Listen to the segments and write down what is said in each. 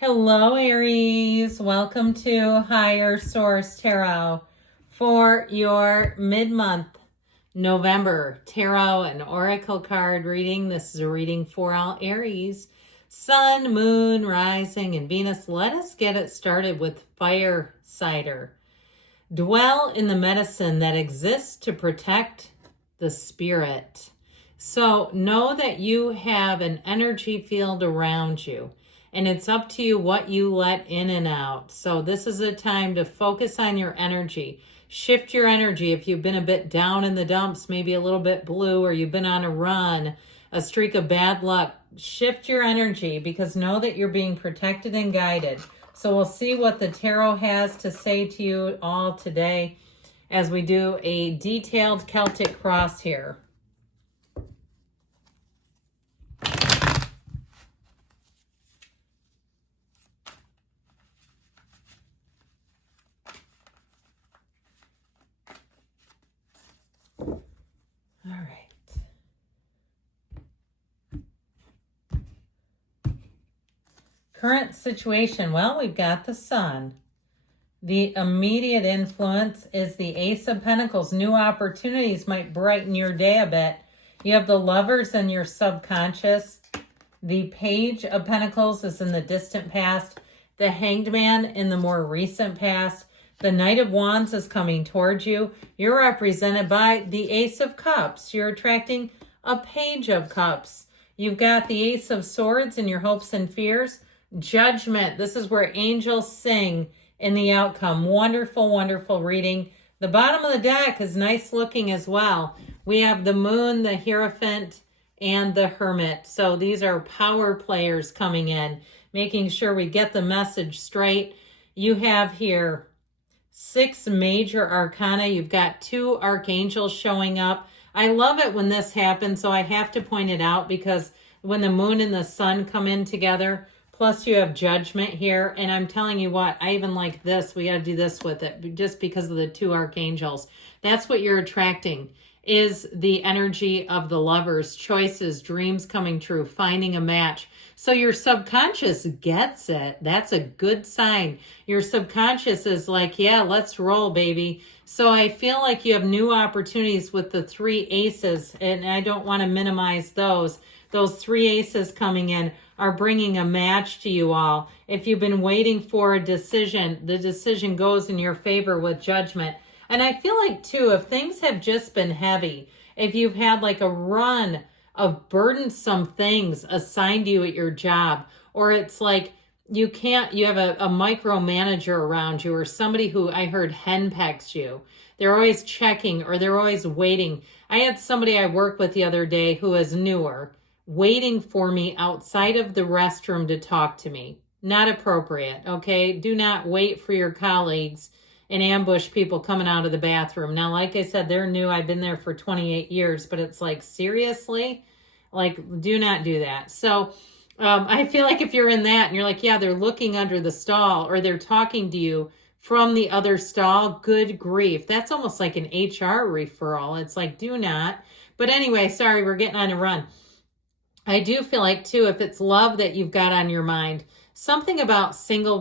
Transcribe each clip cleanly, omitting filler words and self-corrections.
Hello, Aries. Welcome to Higher Source Tarot for your mid-month November Tarot and Oracle card reading. This is a reading for all Aries, Sun, Moon, Rising, and Venus. Let us get it started with Fire Cider. Dwell in the medicine that exists to protect the spirit. So know that you have an energy field around you. And it's up to you what you let in and out. So this is a time to focus on your energy. Shift your energy. If you've been a bit down in the dumps, maybe a little bit blue, or you've been on a run, a streak of bad luck, shift your energy because know that you're being protected and guided. So we'll see what the tarot has to say to you all today as we do a detailed Celtic cross here. All right. Current situation. Well, we've got the Sun. The immediate influence is the Ace of Pentacles. New opportunities might brighten your day a bit. You have the Lovers in your subconscious. The Page of Pentacles is in the distant past. The Hanged Man in the more recent past. The Knight of Wands is coming towards you. You're represented by the Ace of Cups. You're attracting a Page of Cups. You've got the Ace of Swords in your hopes and fears. Judgment. This is where angels sing in the outcome. Wonderful, wonderful reading. The bottom of the deck is nice looking as well. We have the Moon, the Hierophant, and the Hermit. So these are power players coming in, making sure we get the message straight. You have here 6 major arcana. You've got 2 archangels showing up. I love it when this happens, so I have to point it out because when the Moon and the Sun come in together, plus you have Judgment here, and I'm telling you what, I even like this. We got to do this with it just because of the 2 archangels. That's what you're attracting, is the energy of the Lovers, choices, dreams coming true, finding a match. So your subconscious gets it. That's a good sign. Your subconscious is like, yeah, let's roll, baby. So I feel like you have new opportunities with the 3 aces, and I don't want to minimize those. Those 3 aces coming in are bringing a match to you all. If you've been waiting for a decision, the decision goes in your favor with Judgment. And I feel like, too, if things have just been heavy, if you've had like a run of burdensome things assigned to you at your job, or it's like you have a micromanager around you, or somebody who I heard henpecks you. They're always checking, or they're always waiting. I had somebody I worked with the other day who is newer, waiting for me outside of the restroom to talk to me. Not appropriate, okay? Do not wait for your colleagues and ambush people coming out of the bathroom. Now, like I said, they're new. I've been there for 28 years, but it's like, seriously? Like, do not do that. So I feel like if you're in that and you're like, yeah, they're looking under the stall, or they're talking to you from the other stall, good grief. That's almost like an HR referral. It's like, do not. But anyway, sorry, we're getting on a run. I do feel like, too, if it's love that you've got on your mind, something about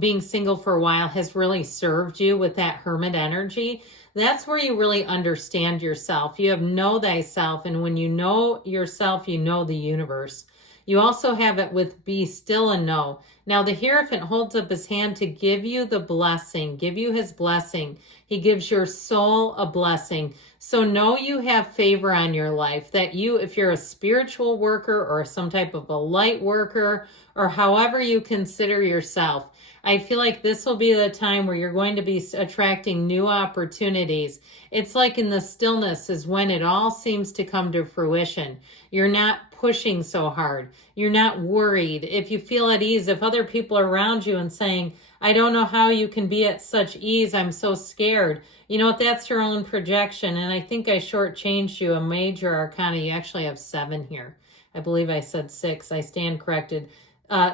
being single for a while has really served you with that Hermit energy. That's where you really understand yourself. You have know thyself, and when you know yourself, you know the universe. You also have it with be still and know. Now, the Hierophant holds up his hand to give you the blessing, give you his blessing. He gives your soul a blessing. So know you have favor on your life, that you, if you're a spiritual worker or some type of a light worker, or however you consider yourself, I feel like this will be the time where you're going to be attracting new opportunities. It's like in the stillness is when it all seems to come to fruition. You're not pushing so hard. You're not worried. If you feel at ease, if other people are around you and saying, I don't know how you can be at such ease, I'm so scared. You know what, that's your own projection. And I think I shortchanged you a major arcana. You actually have 7 here. I believe I said 6. I stand corrected.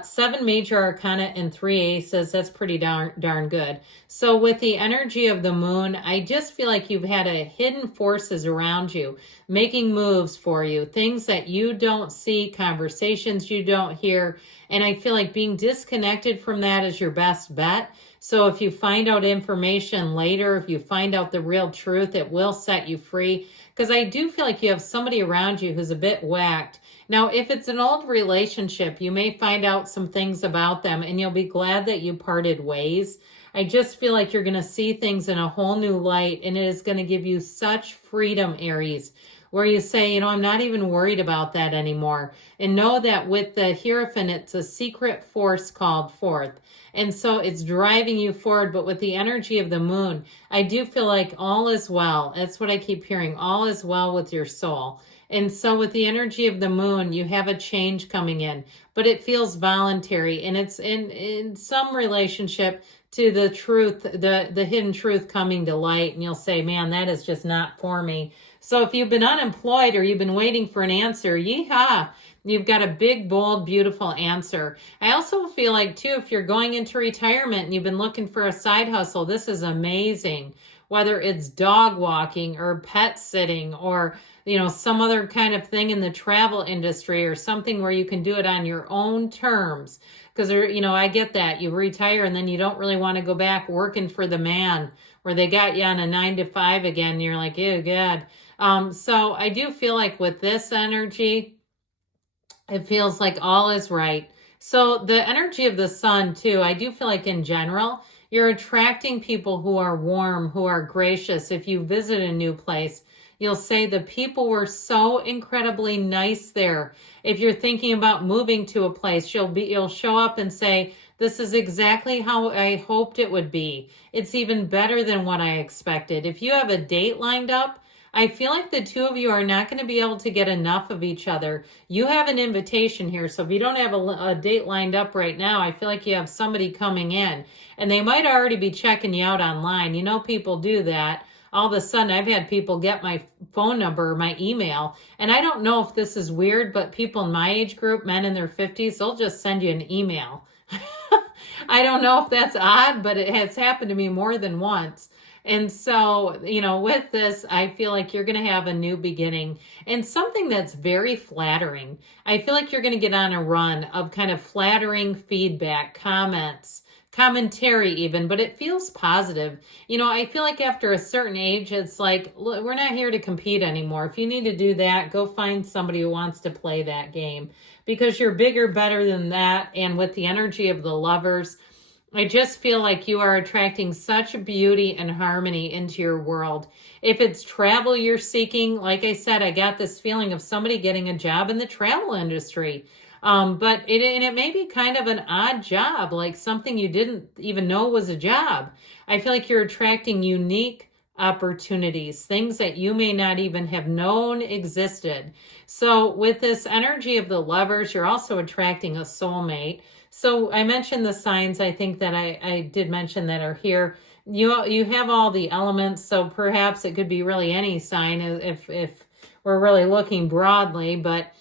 Seven major arcana and three aces. That's pretty darn good. So with the energy of the moon, I just feel like you've had a hidden forces around you, making moves for you, things that you don't see, conversations you don't hear. And I feel like being disconnected from that is your best bet. So if you find out information later, if you find out the real truth, it will set you free. Because I do feel like you have somebody around you who's a bit whacked. Now, if it's an old relationship, you may find out some things about them and you'll be glad that you parted ways. I just feel like you're going to see things in a whole new light, and it is going to give you such freedom, Aries, where you say, I'm not even worried about that anymore. And know that with the Hierophant, it's a secret force called forth. And so it's driving you forward. But with the energy of the moon, I do feel like all is well. That's what I keep hearing. All is well with your soul. And so with the energy of the moon, you have a change coming in, but it feels voluntary, and it's in some relationship to the truth, the hidden truth coming to light. And you'll say, man, that is just not for me. So if you've been unemployed or you've been waiting for an answer, yeehaw, you've got a big, bold, beautiful answer. I also feel like, too, if you're going into retirement and you've been looking for a side hustle, this is amazing. Whether it's dog walking or pet sitting or some other kind of thing in the travel industry or something where you can do it on your own terms. Because, I get that. You retire and then you don't really want to go back working for the man where they got you on a 9 to 5 again. And you're like, ew, God. So I do feel like with this energy, it feels like all is right. So the energy of the sun, too, I do feel like in general, you're attracting people who are warm, who are gracious. If you visit a new place, you'll say the people were so incredibly nice there. If you're thinking about moving to a place, you'll show up and say, this is exactly how I hoped it would be. It's even better than what I expected. If you have a date lined up, I feel like the two of you are not going to be able to get enough of each other. You have an invitation here. So if you don't have a date lined up right now, I feel like you have somebody coming in. And they might already be checking you out online. People do that. All of a sudden, I've had people get my phone number or my email. And I don't know if this is weird, but people in my age group, men in their 50s, they'll just send you an email. I don't know if that's odd, but it has happened to me more than once. And so, with this, I feel like you're going to have a new beginning and something that's very flattering. I feel like you're going to get on a run of kind of flattering feedback, comments, commentary even, but it feels positive. I feel like after a certain age, it's like, look, we're not here to compete anymore. If you need to do that, go find somebody who wants to play that game because you're bigger, better than that. And with the energy of the Lovers, I just feel like you are attracting such beauty and harmony into your world. If it's travel you're seeking, like I said, I got this feeling of somebody getting a job in the travel industry. But it may be kind of an odd job, like something you didn't even know was a job. I feel like you're attracting unique opportunities, things that you may not even have known existed. So with this energy of the Lovers, you're also attracting a soulmate. So I mentioned the signs, I think that I did mention that are here. You have all the elements, so perhaps it could be really any sign if we're really looking broadly. But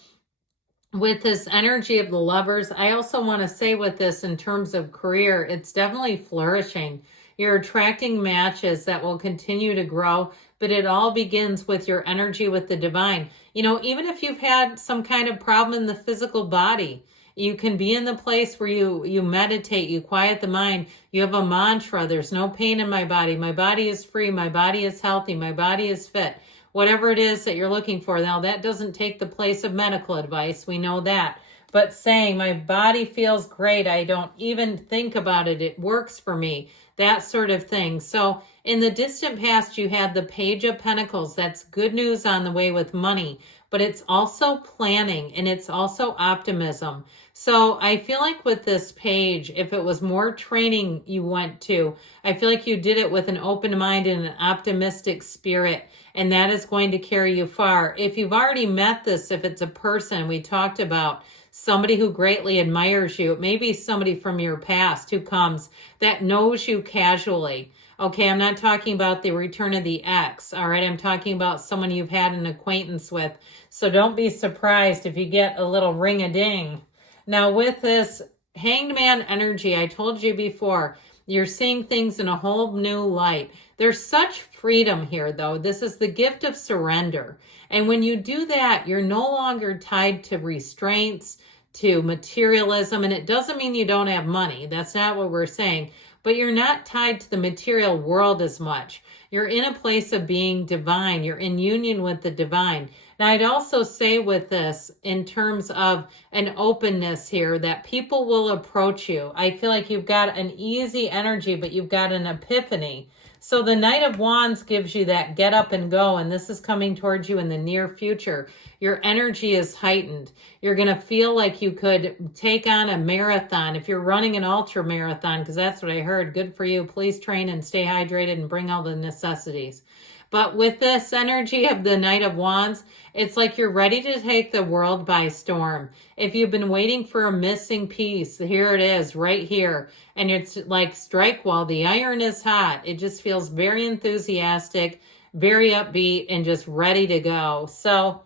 with this energy of the Lovers, I also want to say with this in terms of career, it's definitely flourishing. You're attracting matches that will continue to grow, but it all begins with your energy with the divine. Even if you've had some kind of problem in the physical body, you can be in the place where you meditate, you quiet the mind, you have a mantra, there's no pain in my body is free, my body is healthy, my body is fit. Whatever it is that you're looking for. Now, that doesn't take the place of medical advice, we know that. But saying, my body feels great, I don't even think about it, it works for me, that sort of thing. So in the distant past, you had the Page of Pentacles. That's good news on the way with money, but it's also planning and it's also optimism. So I feel like with this page, if it was more training you went to, I feel like you did it with an open mind and an optimistic spirit, and that is going to carry you far. If you've already met this, if it's a person we talked about, somebody who greatly admires you, maybe somebody from your past who comes that knows you casually. Okay, I'm not talking about the return of the ex, all right? I'm talking about someone you've had an acquaintance with. So don't be surprised if you get a little ring-a-ding Now with this Hanged Man energy, I told you before, you're seeing things in a whole new light. There's such freedom here, though. This is the gift of surrender. And when you do that, you're no longer tied to restraints, to materialism. And it doesn't mean you don't have money. That's not what we're saying. But you're not tied to the material world as much. You're in a place of being divine. You're in union with the divine. Now, I'd also say with this, in terms of an openness here, that people will approach you. I feel like you've got an easy energy, but you've got an epiphany. So the Knight of Wands gives you that get up and go, and this is coming towards you in the near future. Your energy is heightened. You're going to feel like you could take on a marathon. If you're running an ultra marathon, because that's what I heard, good for you. Please train and stay hydrated and bring all the necessities. But with this energy of the Knight of Wands, it's like you're ready to take the world by storm. If you've been waiting for a missing piece, here it is right here. And it's like strike while the iron is hot. It just feels very enthusiastic, very upbeat, and just ready to go. So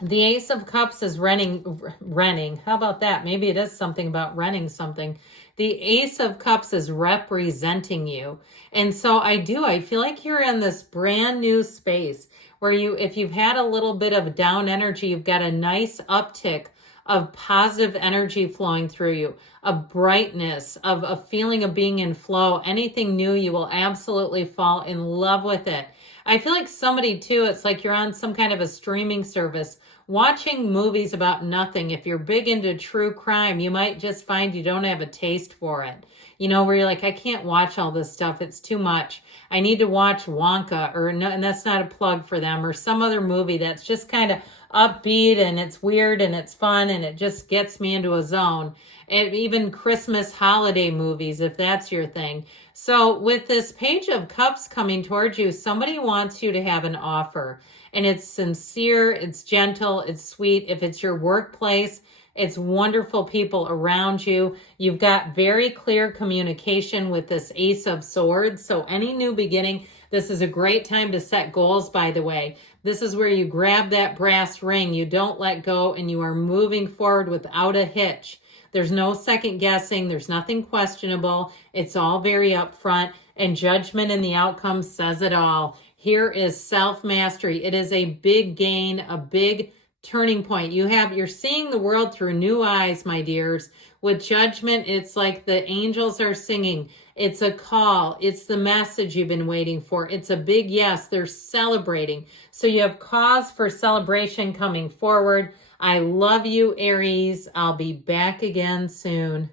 the Ace of Cups is renting. How about that? Maybe it is something about renting something. The Ace of Cups is representing you. And so I feel like you're in this brand new space where if you've had a little bit of down energy, you've got a nice uptick of positive energy flowing through you, a brightness, of a feeling of being in flow. Anything new, you will absolutely fall in love with it. I feel like somebody too, it's like you're on some kind of a streaming service watching movies about nothing. If you're big into true crime, you might just find you don't have a taste for it. You know, where you're like, I can't watch all this stuff. It's too much. I need to watch Wonka, and that's not a plug for them, or some other movie that's just kind of upbeat and it's weird and it's fun and it just gets me into a zone. And even Christmas holiday movies, if that's your thing. So with this Page of Cups coming towards you, somebody wants you to have an offer. And it's sincere, it's gentle, it's sweet. If it's your workplace, it's wonderful people around you. You've got very clear communication with this Ace of Swords. So any new beginning, this is a great time to set goals, by the way. This is where you grab that brass ring, you don't let go, and you are moving forward without a hitch. There's no second guessing. There's nothing questionable. It's all very upfront, and judgment in the outcome says it all. Here is self-mastery. It is a big gain, a big turning point. You're seeing the world through new eyes, my dears. With judgment, it's like the angels are singing. It's a call. It's the message you've been waiting for. It's a big yes. They're celebrating. So you have cause for celebration coming forward. I love you, Aries. I'll be back again soon.